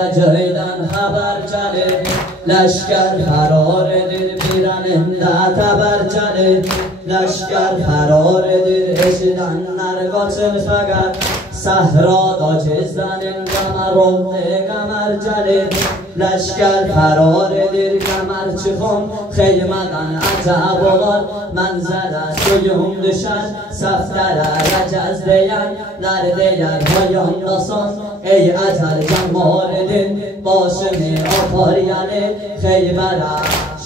جایدن خبر جله لشکر فرار دیر پیراننده تبر جله لشکر فرار دیر اشدن نرگاتل فقط صحرا دا چزدن قمر قمر جله لشکر فرار دیر قمر چخون خیمدن عجب آغاد منظر سویم دشن سفتر رجز دیان در دیگر هایان داستان ای اجل جمال دین باشم آفاریانه خیبر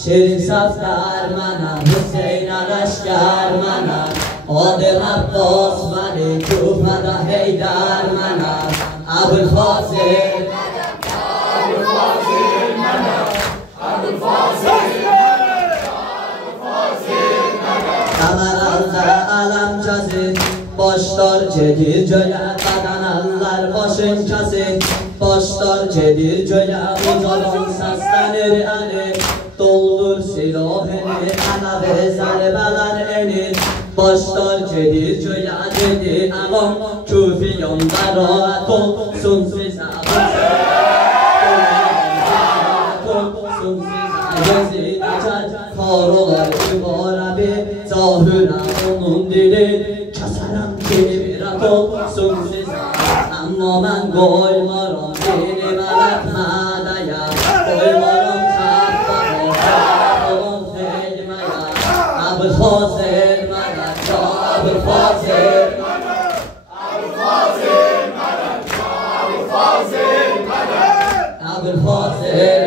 شیرین سفتر منم حسین لشکر منم آدم عباس منی کوفه حیدر منم ابوالفاضل علم جزید باشدار جدید جای بدن اللر باشن کسی باشدار جدید جای ابوجالان سستن ریانه doldur silahını ana ve zarbeler enir başlar cedid joya dedi avam küfiyon rahat olsun size gözü açar karolar ibarabi zahıra onun dili kasaram ki bir olsun size ama ben koymaram beni balatmadaya koymaram ابوالفاضل مدد یا ابوالفاضل ابوالفاضل مدد ابوالفاضل